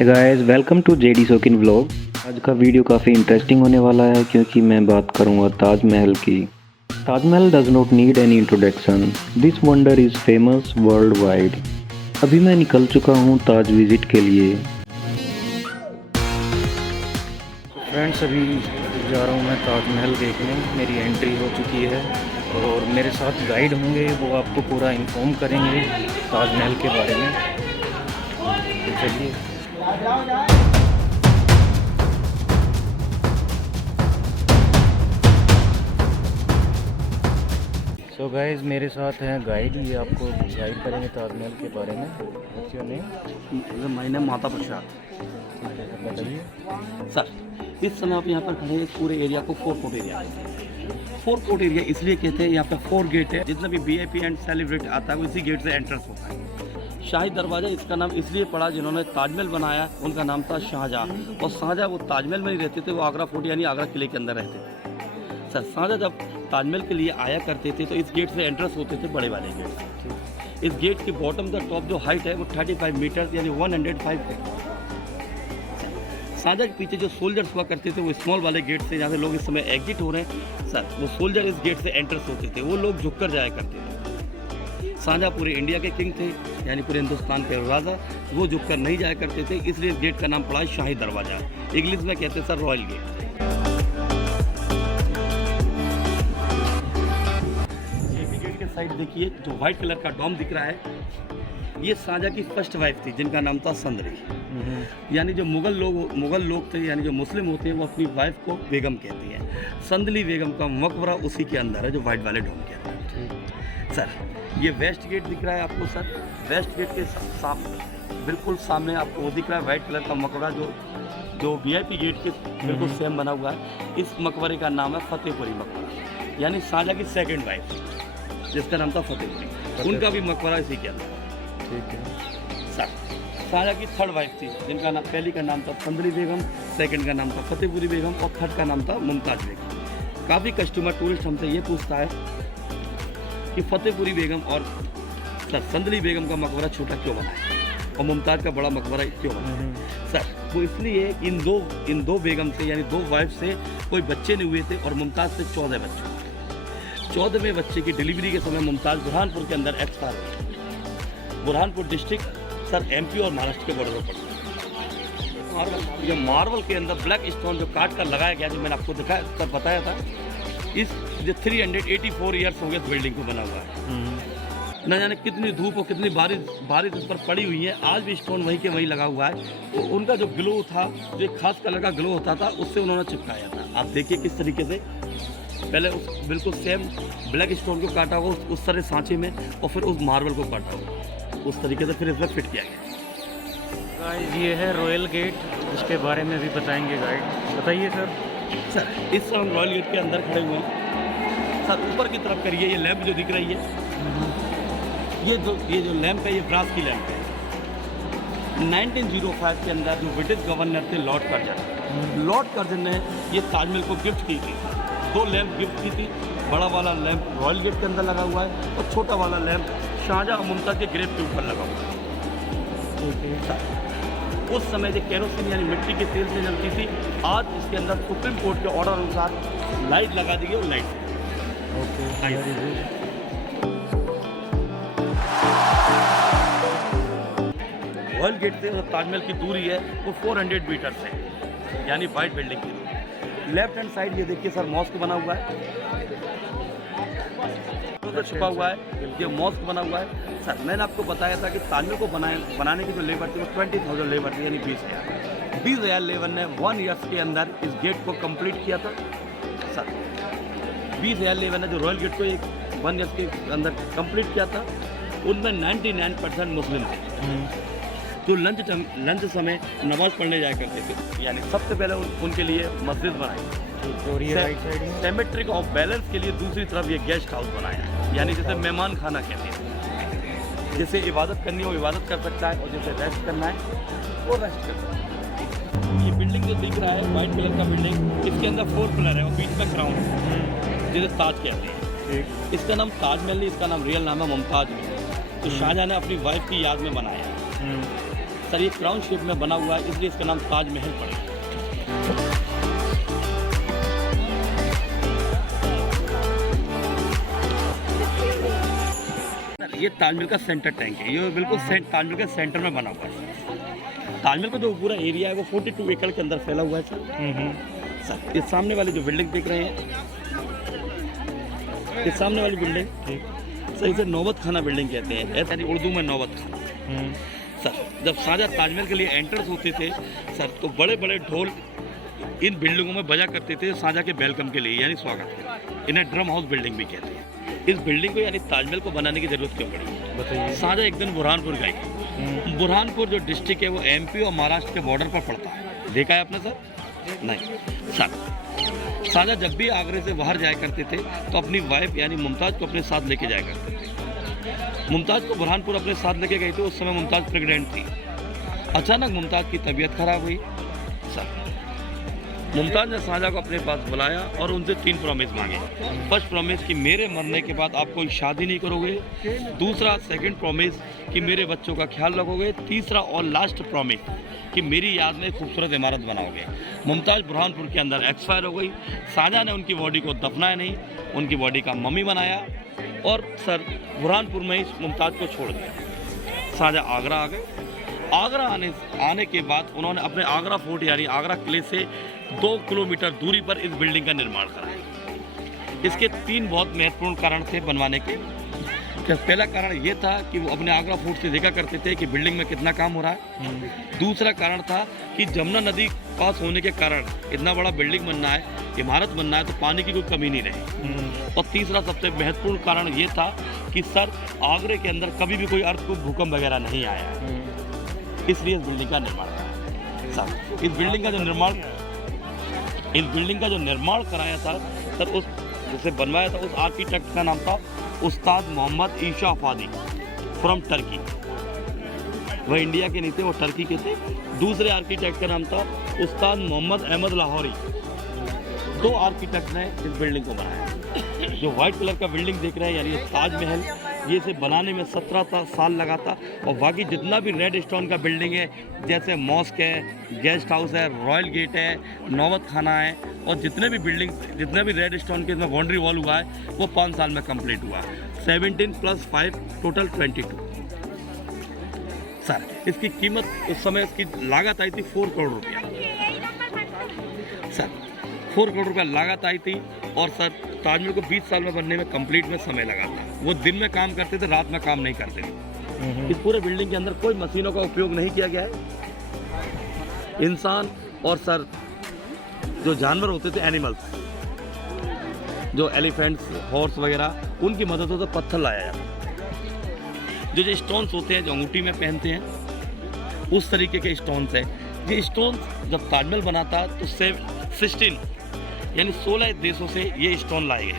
Hey guys, welcome to JD Shaukeen vlog. आज का video काफ़ी इंटरेस्टिंग होने वाला है क्योंकि मैं बात करूंगा ताजमहल की। Taj Mahal does not need any introduction, this wonder is famous world wide. अभी मैं निकल चुका हूं ताज विज़िट के लिए। फ्रेंड्स, अभी जा रहा हूं मैं ताजमहल देखने। मेरी एंट्री हो चुकी है और मेरे साथ गाइड होंगे, वो आपको पूरा इन्फॉर्म करेंगे ताजमहल के बारे में। तो चलिए। सो गाइस, मेरे साथ हैं गाइड, ये आपको गाइड करेंगे ताजमहल के बारे में। What's your name? My name Mata Prasad. बताइए सर, इस समय आप यहाँ पर खड़े हैं, इस पूरे एरिया को फोर कोर्ट एरिया कहते हैं। फोर कोर्ट एरिया इसलिए कहते हैं, यहाँ पे 4 गेट है। जितना भी VIP एंड सेलिब्रेट आता है वो इसी गेट से एंट्रेंस होता है। शाही दरवाज़ा इसका नाम इसलिए पड़ा, जिन्होंने ताजमहल बनाया उनका नाम था शाहजहाँ। और शाहजहाँ वो ताजमहल में नहीं रहते थे, वो आगरा फोर्ट यानी आगरा किले के अंदर रहते थे। सर, शाहजहाँ जब ताजमहल के लिए आया करते थे तो इस गेट से एंट्रेंस होते थे, बड़े वाले गेट से। इस गेट की बॉटम द टॉप जो हाइट है वो 35 मीटर यानी 105 फीट। शाहजहाँ के पीछे जो सोल्जर्स हुआ करते थे वो स्मॉल वाले गेट से, जहाँ से लोग इस समय एग्जिट हो रहे हैं सर, वो सोल्जर इस गेट से एंट्रेंस होते थे। वो लोग झुककर जाया करते थे। शाहजहाँ पूरे इंडिया के किंग थे, यानी पूरे हिंदुस्तान के राजा। वो झुककर नहीं जाया करते थे, इसलिए इस गेट का नाम पड़ा है शाही दरवाज़ा। इंग्लिश में कहते हैं सर रॉयल गेट। गेट के साइड देखिए, जो व्हाइट कलर का डोम दिख रहा है, ये शाहजहाँ की फर्स्ट वाइफ थी, जिनका नाम था संदली। यानी जो मुगल लोग थे, यानी जो मुस्लिम होते हैं, वो अपनी वाइफ को बेगम कहती हैं। संदली बेगम का मकबरा उसी के अंदर है, जो व्हाइट वाले डोम के अंदर। सर, ये वेस्ट गेट दिख रहा है आपको। सर, वेस्ट गेट के बिल्कुल सामने आपको वो दिख रहा है व्हाइट कलर का मकबरा, जो VIP गेट के बिल्कुल सेम बना हुआ है। इस मकबरे का नाम है फतेहपुरी मकबरा, यानी शाहजहाँ की सेकंड वाइफ, जिसका नाम था फतेहपुरी। उनका भी मकबरा इसी के अंदर। ठीक है सर, शाहजहाँ की थर्ड वाइफ थी, जिनका नाम, पहली का नाम था संदली बेगम, सेकंड का नाम था फतेहपुरी बेगम और थर्ड का नाम था मुमताज़ बेगम। काफ़ी कस्टमर टूरिस्ट हमसे ये पूछता है कि फतेहपुरी बेगम और सर संदली बेगम का मकबरा छोटा क्यों बना है और मुमताज़ का बड़ा मकबरा क्यों बना है। सर, वो इसलिए इन दो बेगम से, यानी 2 वाइफ से कोई बच्चे नहीं हुए थे और मुमताज़ से 14 बच्चे हुए। 14वें बच्चे की डिलीवरी के समय मुमताज़ बुरहानपुर के अंदर एक्सपायर हुई। बुरहानपुर डिस्ट्रिक्ट सर MP और महाराष्ट्र के बॉर्डर पर पड़ता है। मार्बल के अंदर ब्लैक स्टोन जो काट कर लगाया गया, जो मैंने आपको दिखाया सर, बताया था, इस जो 384 ईयर्स हो गए इस बिल्डिंग को बना हुआ है। न जाने कितनी धूप और कितनी बारिश इस पर पड़ी हुई है, आज भी स्टोन वहीं के वहीं लगा हुआ है। तो उनका जो ग्लो था, जो एक खास कलर का ग्लो होता था, उससे उन्होंने चिपकाया था। आप देखिए किस तरीके से पहले उस बिल्कुल सेम ब्लैक स्टोन को काटा हुआ उस तरह सांचे में, और फिर उस मार्बल को काटा हुआ उस तरीके से फिर इसमें फिट किया गया। गाइस, ये है रॉयल गेट, इसके बारे में भी बताएंगे गाइड। बताइए सर। सर, इस समय हम रॉयल गेट के अंदर खड़े हुए हैं। सर, ऊपर की तरफ करिए, ये लैंप जो दिख रही है, ये जो लैंप है, ये ब्रास की लैंप है। 1905 के अंदर जो ब्रिटिश गवर्नर थे लॉर्ड कर्जन ने ये ताजमहल को गिफ्ट की थी। 2 लैंप गिफ्ट की थी। बड़ा वाला लैंप रॉयल गेट के अंदर लगा हुआ है और छोटा वाला लैंप शाहजहाँ और मुमताज़ के ग्रेव के ऊपर लगा हुआ है। उस समय जो केरोसिन यानी मिट्टी के तेल से जलती थी, आज इसके अंदर सुप्रीम कोर्ट के ऑर्डर अनुसार लाइट लगा दी गई और लाइट। रॉयल गेट से ताजमहल की दूरी है वो 400 मीटर है, यानी वाइट बिल्डिंग की। लेफ्ट हैंड साइड ये देखिए सर, मॉस्क बना हुआ है, छुपा हुआ है, ये मॉस्क बना हुआ है। सर, मैंने आपको बताया था कि ताजमहल को बनाने की जो लेबर थी वो 20,000 लेबर थी, यानी 20,000 लेबर ने 1 ईयर्स के अंदर इस गेट को कंप्लीट किया था। सर, 20,000 लेबर ने जो रॉयल गेट को 1 ईयर्स के अंदर कंप्लीट किया था, उनमें 99% मुस्लिम थे, जो लंच समय नमाज पढ़ने जाया करते थे। यानी सबसे पहले उनके लिए मस्जिद बनाई। सेमेट्रिक ऑफ बैलेंस के लिए दूसरी तरफ ये गेस्ट हाउस बनाया, यानी जैसे मेहमान खाना कहते हैं। जैसे इबादत करनी हो इबादत कर सकता है, और जैसे रेस्ट करना है वो रेस्ट कर सकता है। ये बिल्डिंग जो दिख रहा है वाइट कलर का बिल्डिंग, इसके अंदर 4 पिलर है और बीच में क्राउन है, जिसे ताज कहते हैं। इसका नाम ताजमहल नहीं, इसका नाम रियल नाम है मुमताज़ महल, तो शाहजहाँ ने अपनी वाइफ की याद में बनाया। सर ये क्राउन शेप में बना हुआ है, इसलिए इसका नाम ताजमहल पड़ा। ये ताजमहल का सेंटर टैंक है, ये बिल्कुल ताजमहल के सेंटर में बना हुआ है। ताजमहल का जो पूरा एरिया है वो 42 एकड़ के अंदर फैला हुआ है सर। सर ये सामने वाली जो बिल्डिंग देख रहे हैं, ये सामने वाली बिल्डिंग सर इसे नौबत खाना बिल्डिंग कहते हैं, ऐसा नहीं उर्दू में नौबत खाना। सर जब शाहजहाँ ताजमहल के लिए एंटर्स होते थे सर, तो बड़े बड़े ढोल इन बिल्डिंगों में बजा करते थे शाहजहाँ के वेलकम के लिए, यानी स्वागत के लिए। इन्हें ड्रम हाउस बिल्डिंग भी कहते हैं। इस बिल्डिंग को यानी ताजमहल को बनाने की जरूरत क्यों पड़ी? बताइए। शाहजहाँ एक दिन बुरहानपुर गए। बुरहानपुर जो डिस्ट्रिक्ट है वो MP और महाराष्ट्र के बॉर्डर पर पड़ता है। देखा है आपने सर? नहीं सर, शाहजहाँ जब भी आगरे से बाहर जाया करते थे तो अपनी वाइफ यानी मुमताज़ को अपने साथ लेके जाया करते थे। मुमताज़ को बुरहानपुर अपने साथ लेके गए थे। उस समय मुमताज़ प्रेग्नेंट थी। अचानक मुमताज़ की तबीयत खराब हुई सर। मुमताज़ ने शाहजहाँ को अपने पास बुलाया और उनसे 3 प्रॉमिस मांगे। फर्स्ट प्रॉमिस कि मेरे मरने के बाद आप कोई शादी नहीं करोगे। दूसरा सेकंड प्रॉमिस कि मेरे बच्चों का ख्याल रखोगे। तीसरा और लास्ट प्रॉमिस कि मेरी याद में खूबसूरत इमारत बनाओगे। मुमताज़ बुरहानपुर के अंदर एक्सपायर हो गई। शाहजहाँ ने उनकी बॉडी को दफनाया नहीं, उनकी बॉडी का मम्मी बनाया और सर बुरहानपुर में ही मुमताज़ को छोड़ दिया। शाहजहाँ आगरा आ गए। आगरा आने के बाद उन्होंने अपने आगरा फोर्ट यानी आगरा किले से 2 किलोमीटर दूरी पर इस बिल्डिंग का निर्माण कराया। इसके 3 बहुत महत्वपूर्ण कारण थे बनवाने के। पहला कारण ये था कि वो अपने आगरा फोर्ट से देखा करते थे कि बिल्डिंग में कितना काम हो रहा है। दूसरा कारण था कि जमुना नदी पास होने के कारण इतना बड़ा बिल्डिंग बनना है, इमारत बनना है, तो पानी की कोई कमी नहीं रहे। और तीसरा सबसे महत्वपूर्ण कारण ये था कि सर आगरे के अंदर कभी भी कोई अर्थक्वेक भूकंप वगैरह नहीं आया, इसलिए इस बिल्डिंग का निर्माण कराया। सर इस बिल्डिंग का जो निर्माण कराया था सर, उस जिसे बनवाया था उस आर्किटेक्ट का नाम था उस्ताद मोहम्मद ईशा अफादी फ्रॉम टर्की। वह इंडिया के नहीं थे, वो टर्की के थे। दूसरे आर्किटेक्ट का नाम था उस्ताद मोहम्मद अहमद लाहौरी। 2 आर्किटेक्ट ने इस बिल्डिंग को बनाया। जो वाइट कलर का बिल्डिंग देख रहे हैं यानी ताजमहल, ये इसे बनाने में 17 साल लगा था। और बाकी जितना भी रेड स्टोन का बिल्डिंग है, जैसे मॉस्क है, गेस्ट हाउस है, रॉयल गेट है, नौबत खाना है, और जितने भी रेड स्टोन के इसमें बाउंड्री वॉल हुआ है वो 5 साल में कंप्लीट हुआ। 17 + 5 टोटल 22। सर इसकी कीमत उस समय इसकी लागत आई थी 4 करोड़ रुपया। सर 4 करोड़ रुपया लागत आई थी। और सर ताजमहल को 20 साल में बनने में कंप्लीट में समय लगा था। वो दिन में काम करते थे, रात में काम नहीं करते थे। इस पूरे बिल्डिंग के अंदर कोई मशीनों का उपयोग नहीं किया गया है। इंसान और सर जो जानवर होते थे, एनिमल्स, जो एलिफेंट्स, हॉर्स वगैरह, उनकी मदद से पत्थर लाया जाता। जो स्टोन्स होते हैं जो अंगूठी में पहनते हैं, उस तरीके के स्टोन्स हैं। ये स्टोन्स जब ताजमहल बना था तो 16 यानी 16 देशों से ये स्टोन लाए गए।